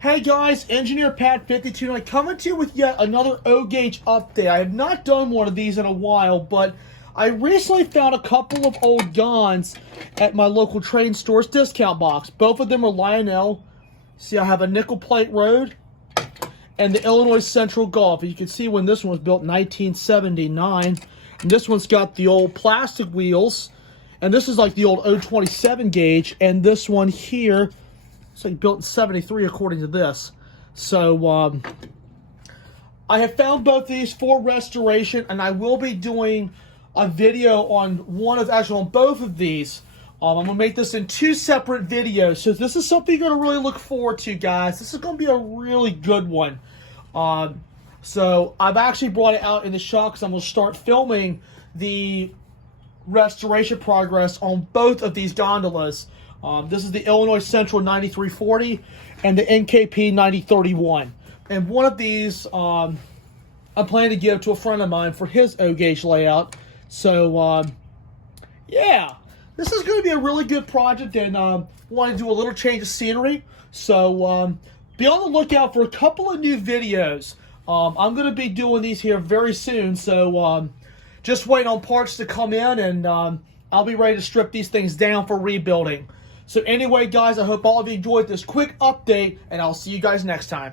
Hey guys, Engineer Pat 52, and I coming to you with yet another O-Gauge update. I have not done one of these in a while, but I recently found a couple of old guns at my local train store's discount box. Both of them are Lionel. See, I have a nickel plate road and the Illinois Central Gulf. You can see when this one was built in 1979. And this one's got the old plastic wheels. And this is like the old 027 gauge. And this one here, it's like built in 73 according to this. So I have found both these for restoration, and I will be doing a video on on both of these. I'm going to make this in two separate videos. So this is something you're going to really look forward to, guys. This is going to be a really good one. So I've actually brought it out in the shop because I'm going to start filming the restoration progress on both of these gondolas. This is the Illinois Central 9340 and the NKP 9031. And one of these I'm planning to give to a friend of mine for his O-Gauge layout. So, yeah, this is going to be a really good project, and want to do a little change of scenery. So, be on the lookout for a couple of new videos. I'm going to be doing these here very soon, so just wait on parts to come in, and I'll be ready to strip these things down for rebuilding. So anyway, guys, I hope all of you enjoyed this quick update, and I'll see you guys next time.